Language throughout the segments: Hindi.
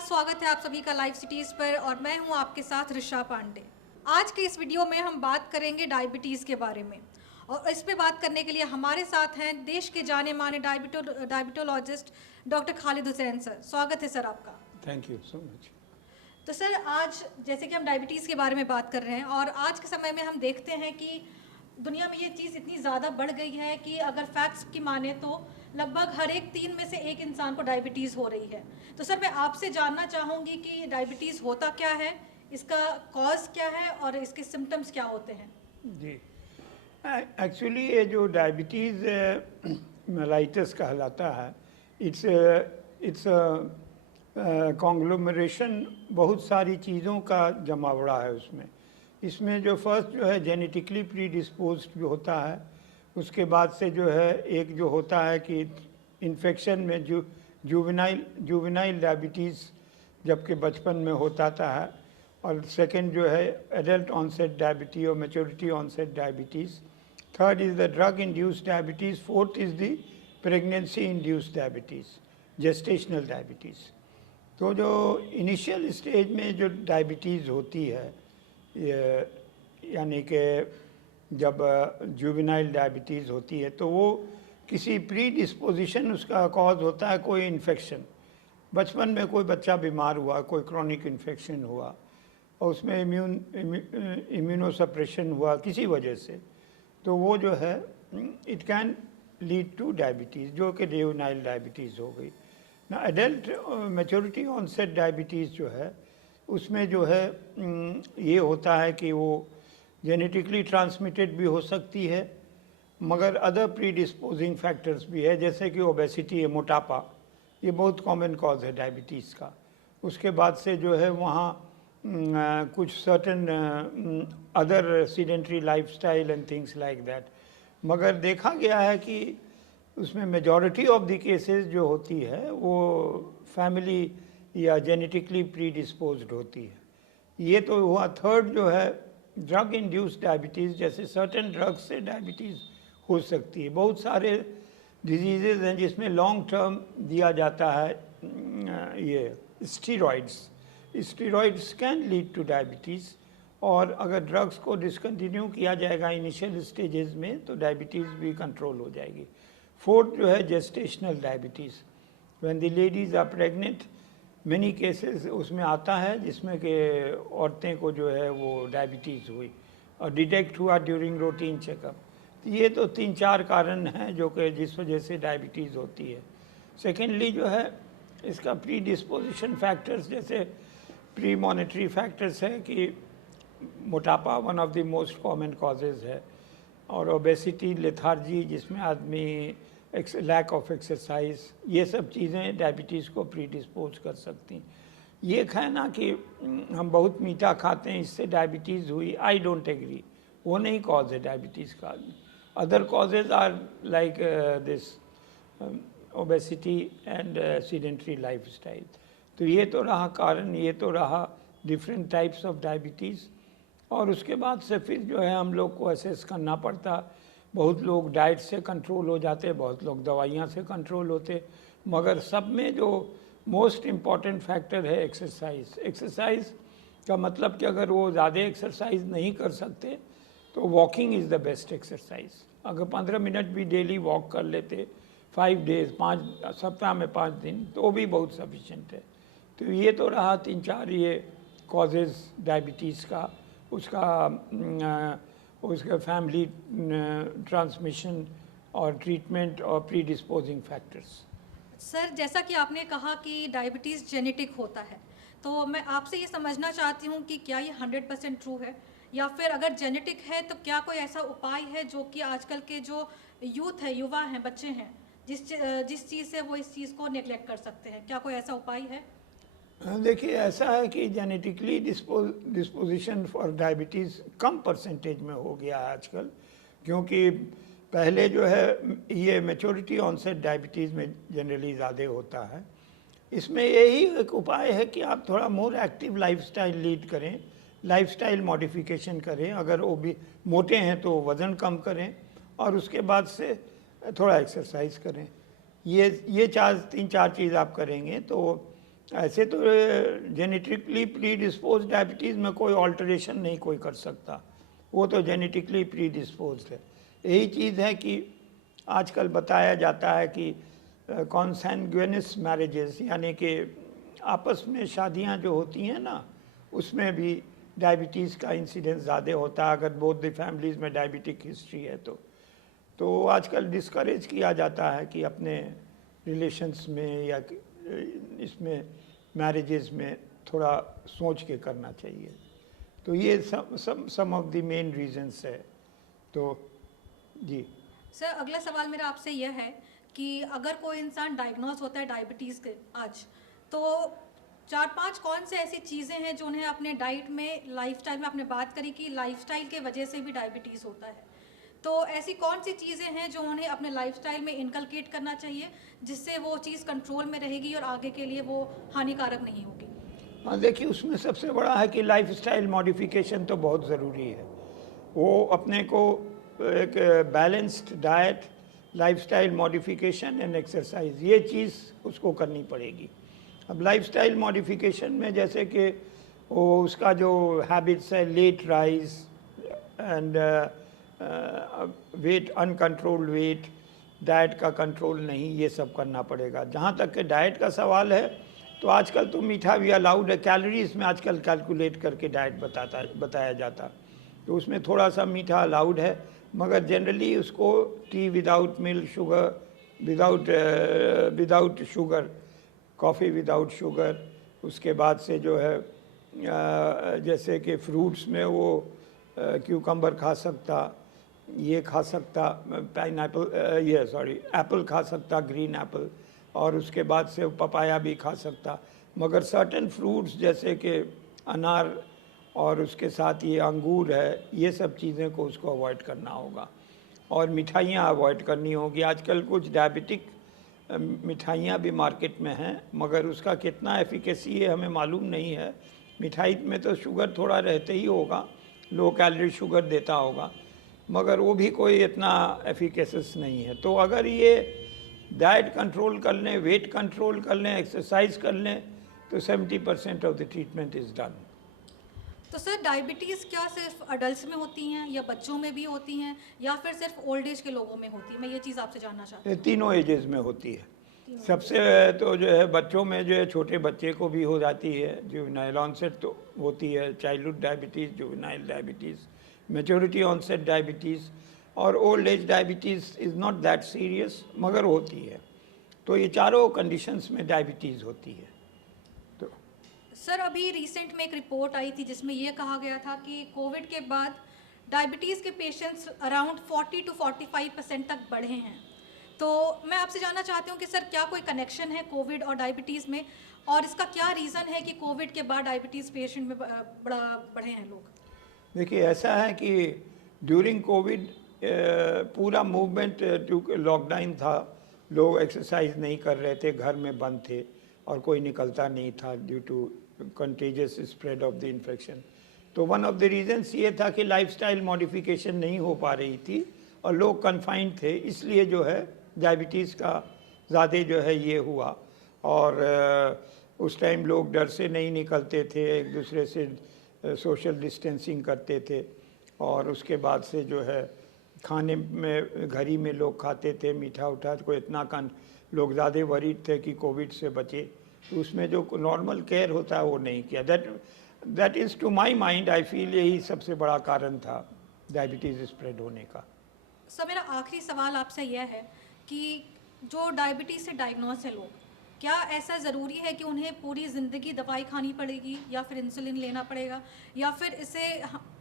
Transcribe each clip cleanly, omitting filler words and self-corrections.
नमस्कार, स्वागत है आप सभी का लाइव सिटीज़ पर और मैं हूं आपके साथ ऋषा पांडे। आज के इस वीडियो में हम बात करेंगे डायबिटीज़ के बारे में और इस पे बात करने के लिए हमारे साथ हैं देश के जाने माने diabetologist doctor Khalid Hussain sir. स्वागत है सर आपका। Thank you so much. तो सर आज जैसे कि हम डायबिटीज़ के बारे में बात कर रहे हैं और आज के समय में हम देखते हैं कि दुनिया में ये चीज़ इतनी ज़्यादा बढ़ गई है कि अगर फैक्ट्स की माने तो लगभग हर एक 3 में से एक इंसान को डायबिटीज़ हो रही है। तो सर मैं आपसे जानना चाहूँगी कि डायबिटीज़ होता क्या है, इसका कॉज क्या है और इसके सिम्टम्स क्या होते हैं? जी, एक्चुअली ये जो डायबिटीज़ मेलाइटस कहलाता है, इट्स कॉन्ग्लोमरेशन बहुत सारी चीज़ों का जमावड़ा है उसमें। इसमें जो फर्स्ट जो है जेनेटिकली प्रीडिस्पोज्ड जो होता है, उसके बाद से जो है एक जो होता है कि इन्फेक्शन में जो जुवेनाइल डायबिटीज़ जबकि बचपन में होता है, और सेकंड जो है एडल्ट ऑनसेट डायबिटीज़ और maturity onset diabetes, third is the drug induced diabetes, fourth is the pregnancy induced diabetes, gestational diabetes. तो जो इनिशियल स्टेज में जो डायबिटीज़ होती है, यानी कि जब जुवेनाइल डायबिटीज़ होती है तो वो किसी प्री डिस्पोजिशन उसका कॉज होता है, कोई इन्फेक्शन। बचपन में कोई बच्चा बीमार हुआ, कोई क्रॉनिक इन्फेक्शन हुआ और उसमें इम्यूनोसप्रेशन हुआ किसी वजह से, तो वो जो है it can lead two diabetes, जो कि जुवेनाइल डायबिटीज़ हो गई ना। एडल्ट मैच्योरिटी ऑनसेट डायबिटीज़ जो है उसमें जो है ये होता है कि वो जेनेटिकली ट्रांसमिटेड भी हो सकती है, मगर अदर प्री डिस्पोजिंग फैक्टर्स भी है, जैसे कि ओबेसिटी है, मोटापा, ये बहुत कॉमन कॉज है डायबिटीज़ का। उसके बाद से जो है वहाँ कुछ certain other sedentary lifestyle and things like that, मगर देखा गया है कि उसमें मेजॉरिटी ऑफ द केसेस जो होती है वो फैमिली या जेनेटिकली प्री डिस्पोज्ड होती है। ये तो हुआ। थर्ड जो है ड्रग इंड्यूस्ड डायबिटीज़, जैसे सर्टेन ड्रग्स से डायबिटीज़ हो सकती है। बहुत सारे डिजीज़ेज़ हैं जिसमें लॉन्ग टर्म दिया जाता है ये steroids can lead two diabetes, और अगर ड्रग्स को डिसकंटिन्यू किया जाएगा इनिशियल स्टेजेस में तो डायबिटीज़ भी कंट्रोल हो जाएगी। फोर्थ जो है gestational diabetes, when the ladies are pregnant, many cases उसमें आता है जिसमें कि औरतें को जो है वो डायबिटीज़ हुई और डिटेक्ट हुआ ड्यूरिंग रूटीन चेकअप। तो ये तो 3-4 कारण हैं जो कि जिस वजह से डायबिटीज़ होती है। सेकेंडली जो है इसका प्री डिस्पोजिशन फैक्टर्स, जैसे प्री मॉनिटरी फैक्टर्स है कि मोटापा one of the most common causes है, और ओबेसिटी, लेथार्जी जिसमें आदमी लैक ऑफ एक्सरसाइज, ये सब चीज़ें डायबिटीज़ को प्रीडिस्पोज कर सकती हैं। ये कहना कि हम बहुत मीठा खाते हैं इससे डायबिटीज़ हुई, आई डोंट एग्री, वो नहीं कॉज है डायबिटीज़ का। Other causes are like this obesity and sedentary lifestyle. तो ये तो रहा कारण, ये तो रहा डिफरेंट टाइप्स ऑफ डायबिटीज़। और उसके बाद से फिर जो है हम लोग को असेस करना पड़ता। बहुत लोग डाइट से कंट्रोल हो जाते, बहुत लोग दवाइयाँ से कंट्रोल होते, मगर सब में जो मोस्ट इम्पॉर्टेंट फैक्टर है एक्सरसाइज। एक्सरसाइज का मतलब कि अगर वो ज़्यादा एक्सरसाइज नहीं कर सकते तो walking is the best exercise. अगर 15 मिनट भी डेली वॉक कर लेते 5 डेज़, 5 सप्ताह में 5 दिन, तो भी बहुत सफिशेंट है। तो ये तो रहा 3-4 ये कॉजेज़ डायबिटीज़ का, उसका फैमिली ट्रांसमिशन और ट्रीटमेंट और प्री डिस्पोजिंग फैक्टर्स। सर जैसा कि आपने कहा कि डायबिटीज़ जेनेटिक होता है, तो मैं आपसे ये समझना चाहती हूँ कि क्या ये 100% ट्रू है, या फिर अगर जेनेटिक है तो क्या कोई ऐसा उपाय है जो कि आजकल के जो यूथ है, युवा हैं, बच्चे हैं, जिस चीज़ से वो इस चीज़ को नेग्लेक्ट कर सकते हैं, क्या कोई ऐसा उपाय है? देखिए, ऐसा है कि genetically disposition for diabetes come percentage में हो गया है आजकल, क्योंकि पहले जो है ये मैच्योरिटी ऑनसेट डायबिटीज़ में जनरली ज़्यादा होता है। इसमें यही एक उपाय है कि आप थोड़ा मोर एक्टिव लाइफस्टाइल लीड करें, लाइफस्टाइल मॉडिफिकेशन करें। अगर वो भी मोटे हैं तो वज़न कम करें, और उसके बाद से थोड़ा एक्सरसाइज करें। ये 3-4 चीज़ आप करेंगे तो ऐसे तो जेनेटिकली प्री डिस्पोज डायबिटीज़ में कोई ऑल्टरेशन नहीं कोई कर सकता, वो तो जेनेटिकली प्री डिस्पोज है। यही चीज़ है कि आजकल बताया जाता है कि कॉन्सैंग्यूइनस मैरिजेस यानी कि आपस में शादियां जो होती हैं ना, उसमें भी डायबिटीज़ का इंसिडेंस ज़्यादा होता है अगर बोथ द फैमिलीज़ में डायबिटिक हिस्ट्री है तो आजकल डिस्करेज किया जाता है कि अपने रिलेशंस में या इसमें मैरिजेस में थोड़ा सोच के करना चाहिए। तो ये सम ऑफ द मेन रीजंस है। तो जी सर, अगला सवाल मेरा आपसे यह है कि अगर कोई इंसान डायग्नोज होता है डायबिटीज़ के आज, तो 4-5 कौन से ऐसी चीज़ें हैं जो उन्हें अपने डाइट में, लाइफस्टाइल में, आपने बात करी कि लाइफस्टाइल के वजह से भी डायबिटीज़ होता है, तो ऐसी कौन सी चीज़ें हैं जो उन्हें अपने लाइफस्टाइल में इनकलकेट करना चाहिए जिससे वो चीज़ कंट्रोल में रहेगी और आगे के लिए वो हानिकारक नहीं होगी? हाँ, देखिए उसमें सबसे बड़ा है कि लाइफस्टाइल मॉडिफिकेशन तो बहुत ज़रूरी है। वो अपने को एक balanced diet, lifestyle modification and exercise, ये चीज़ उसको करनी पड़ेगी। अब लाइफस्टाइल मॉडिफिकेशन में जैसे कि वो उसका जो हैबिट्स है, late rise and weight, uncontrolled weight, diet का कंट्रोल नहीं, ये सब करना पड़ेगा। जहाँ तक के डाइट का सवाल है तो आजकल तो मीठा भी अलाउड है, कैलोरीज में आजकल कैलकुलेट करके डाइट बताया जाता, तो उसमें थोड़ा सा मीठा अलाउड है, मगर जनरली उसको T without milk, sugar without sugar, coffee without sugar, उसके बाद से जो है जैसे कि फ्रूट्स में वो क्यूकम्बर खा सकता, ये खा सकता, पाइनएप्पल, ये सॉरी एप्पल खा सकता, ग्रीन एप्पल, और उसके बाद से पपाया भी खा सकता, मगर सर्टेन फ्रूट्स जैसे कि अनार और उसके साथ ये अंगूर है, ये सब चीज़ें को उसको अवॉइड करना होगा। और मिठाइयाँ अवॉइड करनी होगी। आजकल कुछ डायबिटिक मिठाइयाँ भी मार्केट में हैं, मगर उसका कितना एफिकेसी है हमें मालूम नहीं है। मिठाई में तो शुगर थोड़ा रहते ही होगा, लो कैलोरी शुगर देता होगा, मगर वो भी कोई इतना एफिकेसियस नहीं है। तो अगर ये डाइट कंट्रोल कर लें, वेट कंट्रोल कर लें, एक्सरसाइज कर लें, तो 70% of the treatment is done. तो सर, डायबिटीज़ क्या सिर्फ अडल्ट में होती हैं या बच्चों में भी होती हैं या फिर सिर्फ ओल्ड एज के लोगों में होती है? मैं ये चीज़ आपसे जानना चाहती ये हूँ। तीनों एजेस में होती है। सबसे तो जो है बच्चों में जो है छोटे बच्चे को भी हो जाती है, जुवेनाइल ऑनसेट तो होती है, childhood diabetes, juvenile diabetes, maturity onset diabetes, और old age diabetes is not that serious मगर होती है। तो ये चारों कंडीशंस में डायबिटीज़ होती है। तो सर, अभी रिसेंट में एक रिपोर्ट आई थी जिसमें ये कहा गया था कि कोविड के बाद डायबिटीज़ के पेशेंट्स अराउंड 40 to 45% तक बढ़े हैं। तो मैं आपसे जानना चाहती हूँ कि सर, क्या कोई कनेक्शन है कोविड और डायबिटीज़ में, और इसका क्या रीज़न है कि कोविड के बाद डायबिटीज़ पेशेंट में बढ़े हैं लोग? देखिए ऐसा है कि ड्यूरिंग कोविड पूरा मूवमेंट लॉकडाउन था, लोग एक्सरसाइज नहीं कर रहे थे, घर में बंद थे और कोई निकलता नहीं था due to contagious spread of the infection. तो वन ऑफ द रीजंस ये था कि लाइफस्टाइल मॉडिफिकेशन नहीं हो पा रही थी और लोग कन्फाइंड थे, इसलिए जो है डायबिटीज़ का ज़्यादा जो है ये हुआ। और उस टाइम लोग डर से नहीं निकलते थे, एक दूसरे से सोशल डिस्टेंसिंग करते थे, और उसके बाद से जो है खाने में घर ही में लोग खाते थे, मीठा उठा को इतना लोग ज़्यादा वरीड थे कि कोविड से बचे, तो उसमें जो नॉर्मल केयर होता है वो नहीं किया। That is to my mind, I feel यही सबसे बड़ा कारण था डायबिटीज़ स्प्रेड होने का। सर, मेरा आखिरी सवाल आपसे यह है कि जो डायबिटीज़ से डायग्नोस है लोग, क्या ऐसा ज़रूरी है कि उन्हें पूरी ज़िंदगी दवाई खानी पड़ेगी या फिर इंसुलिन लेना पड़ेगा, या फिर इसे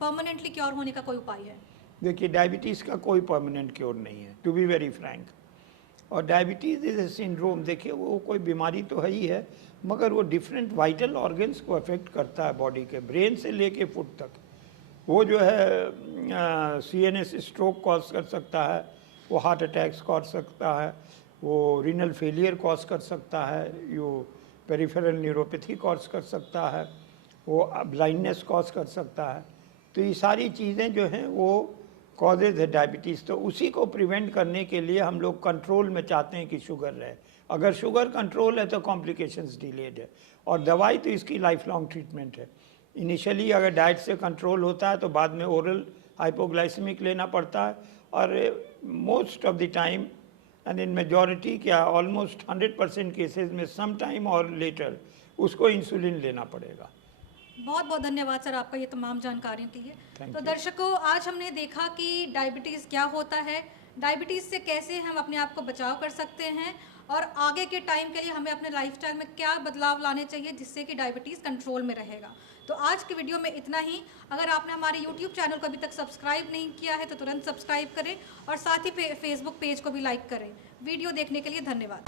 परमानेंटली क्योर होने का कोई उपाय है? देखिए डायबिटीज़ का कोई परमानेंट क्योर नहीं है, टू बी वेरी फ्रैंक। और डायबिटीज़ इज ए सिंड्रोम, देखिए वो कोई बीमारी तो है ही है, मगर वो डिफरेंट वाइटल ऑर्गन्स को अफेक्ट करता है बॉडी के, ब्रेन से लेके फुट तक। वो जो है CNS स्ट्रोक कॉज कर सकता है, वो हार्ट अटैक्स कॉज सकता है, वो रीनल फेलियर कॉज कर सकता है, यो पेरिफेरल न्यूरोपैथी कॉज कर सकता है, वो ब्लाइंडनेस कॉज कर सकता है। तो ये सारी चीज़ें जो हैं वो कॉजेज है डायबिटीज़, तो उसी को प्रिवेंट करने के लिए हम लोग कंट्रोल में चाहते हैं कि शुगर रहे। अगर शुगर कंट्रोल है तो कॉम्प्लिकेशंस डिलेड है, और दवाई तो इसकी लाइफ लॉन्ग ट्रीटमेंट है। इनिशियली अगर डाइट से कंट्रोल होता है तो बाद में ओरल हाइपोग्लाइसेमिक लेना पड़ता है, और most of the time and in majority क्या ऑलमोस्ट 100% केसेस में सम टाइम और लेटर उसको इंसुलिन लेना पड़ेगा। बहुत बहुत धन्यवाद सर आपका ये तमाम जानकारियों के लिए। Thank तो you. दर्शकों, आज हमने देखा कि डायबिटीज़ क्या होता है, डायबिटीज़ से कैसे हम अपने आप को बचाव कर सकते हैं, और आगे के टाइम के लिए हमें अपने लाइफस्टाइल में क्या बदलाव लाने चाहिए जिससे कि डायबिटीज़ कंट्रोल में रहेगा। तो आज की वीडियो में इतना ही। अगर आपने हमारे यूट्यूब चैनल को अभी तक सब्सक्राइब नहीं किया है तो तुरंत सब्सक्राइब करें, और साथ ही फेसबुक पेज को भी लाइक करें। वीडियो देखने के लिए धन्यवाद।